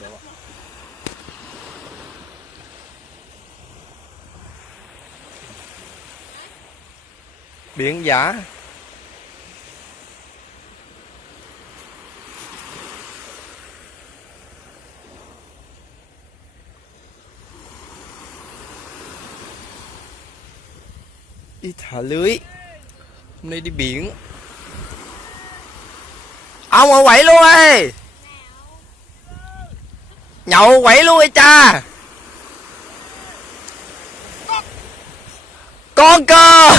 Được. Biển giả. Đi thả lưới. Hôm nay đi biển. Ông ở quậy luôn ơi. Nhậu quậy luôn ơi cha. Con cơ.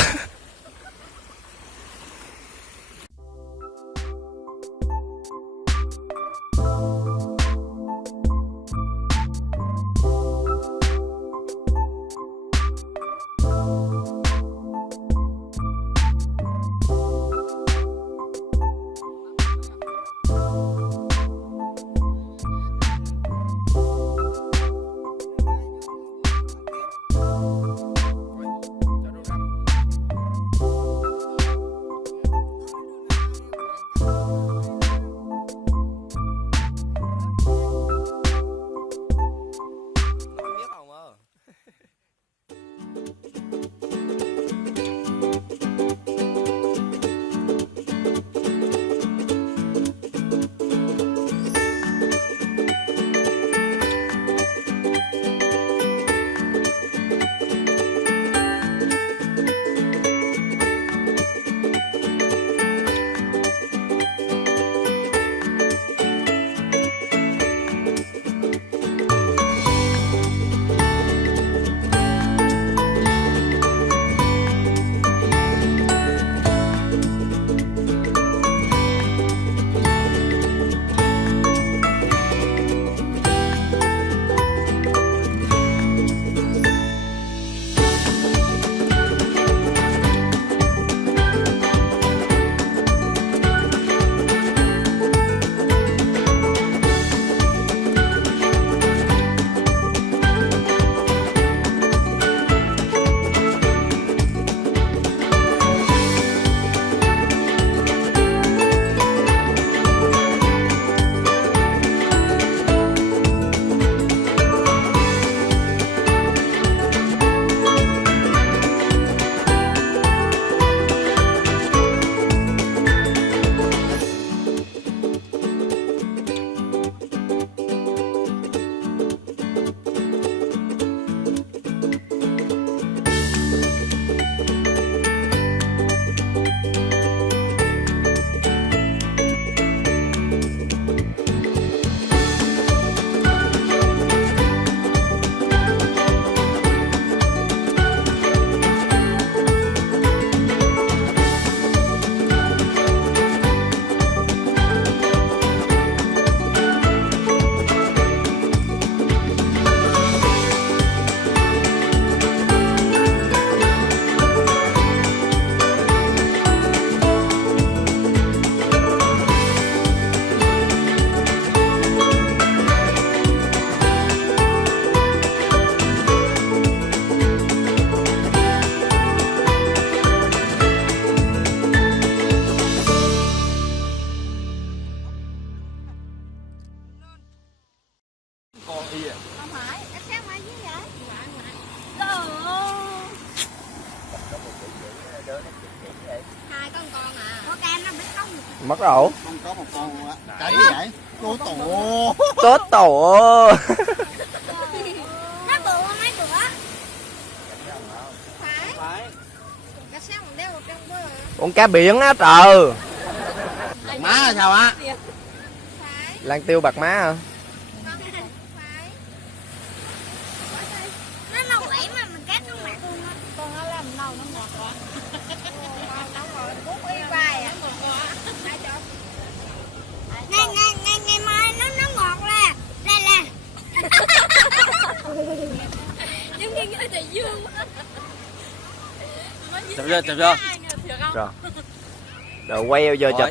Không phải, anh sao ngoài dưới vậy? Hai con à. Có cam nó biết không? Mất rồi. Không có một con luôn á. Cái gì vậy? Tốt tổ. Tốt tổ. Nó bự hơn mấy bữa. Phải. Cá sao còn đeo trong bơ. Con cá biển á trời. Bạc má là sao á? Phải. Lan tiêu bạc má hả? Phải. Nó nâu lẫy mà mình cắt nó mặn luôn á. Còn nó làm nâu nó ngọt quá. Nó ngọt bút y vai à. Ngày mai nó ngọt ra. Là. Giống như người thầy Dương á. Chụp chưa? Rồi quay giờ chụp cho.